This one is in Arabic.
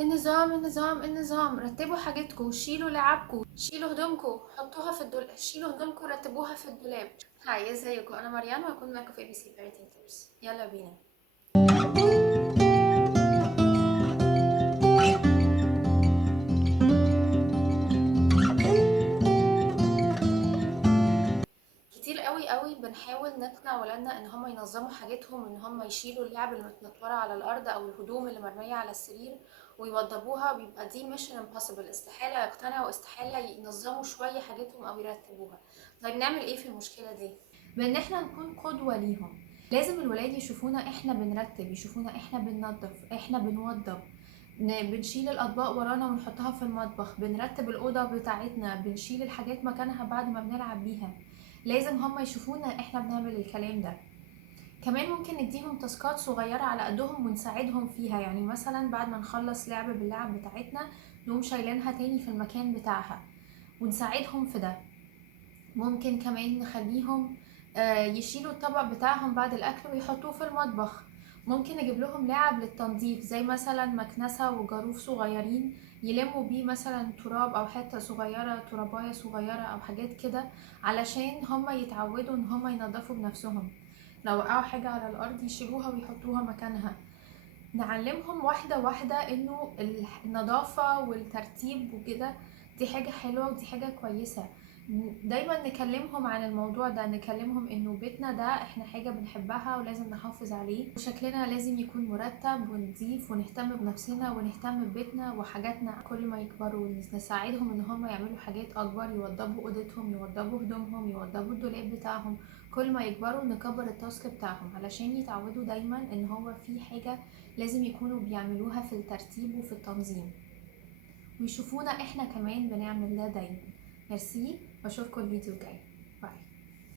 النظام، رتبوا حاجتكم، شيلوا لعابكم، شيلوا هدومكم، حطوها في الدولاب، شيلوا هدومكم رتبوها في الدولاب. هاي، ازيكم؟ انا مريم وهكون معاكم في ABC Parenting Tips. يلا بينا. كتير قوي بنحاول نقنع ولادنا ان هم ينظموا حاجتهم، ان هم يشيلوا اللعب اللي متنطوره على الارض او الهدوم اللي مرميه على السرير ويوضبوها، ويبقى دي ميشن امبوسيبل، استحاله يقتنعوا واستحاله ينظموا شويه حاجتهم او يرتبوها. طيب نعمل ايه في المشكله دي؟ بان احنا نكون قدوه ليهم. لازم الولاد يشوفونا احنا بنرتب، يشوفونا احنا بننظف، احنا بنوضب، بنشيل الاطباق ورانا ونحطها في المطبخ، بنرتب الاوضه بتاعتنا، بنشيل الحاجات مكانها بعد ما بنلعب بيها. لازم هم يشوفونا احنا بنعمل الكلام ده. كمان ممكن نديهم تاسكات صغيرة على قدهم ونساعدهم فيها، يعني مثلا بعد ما نخلص لعب باللعب بتاعتنا نقوم شايلينها تاني في المكان بتاعها ونساعدهم في ده. ممكن كمان نخليهم يشيلوا الطبق بتاعهم بعد الاكل ويحطوه في المطبخ. ممكن نجيب لهم لعب للتنظيف زي مثلا مكنسة وجاروف صغيرين يلموا بيه مثلا تراب او حتة صغيرة، تراباية صغيرة او حاجات كده، علشان هم يتعودوا ان هم ينظفوا بنفسهم. لو وقعوا حاجة على الارض يشيلوها ويحطوها مكانها. نعلمهم واحدة واحدة انه النظافة والترتيب وكده دي حاجة حلوة ودي حاجة كويسة. دايما نكلمهم عن الموضوع ده، نكلمهم انه بيتنا ده احنا حاجة بنحبها ولازم نحافظ عليه، وشكلنا لازم يكون مرتب ونضيف، ونهتم بنفسنا ونهتم ببيتنا وحاجاتنا. كل ما يكبروا نساعدهم ان هم يعملوا حاجات اكبر، يوضبوا اوضتهم، يوضبوا هدومهم، يوضبوا الدولاب بتاعهم. كل ما يكبروا نكبر التاسك بتاعهم علشان يتعودوا دايما ان هو في حاجة لازم يكونوا بيعملوها في الترتيب وفي التنظيم، ويشوفونا احنا كمان بنعمل ده دايما. ميرسي، واشوفكم الفيديو الجاي.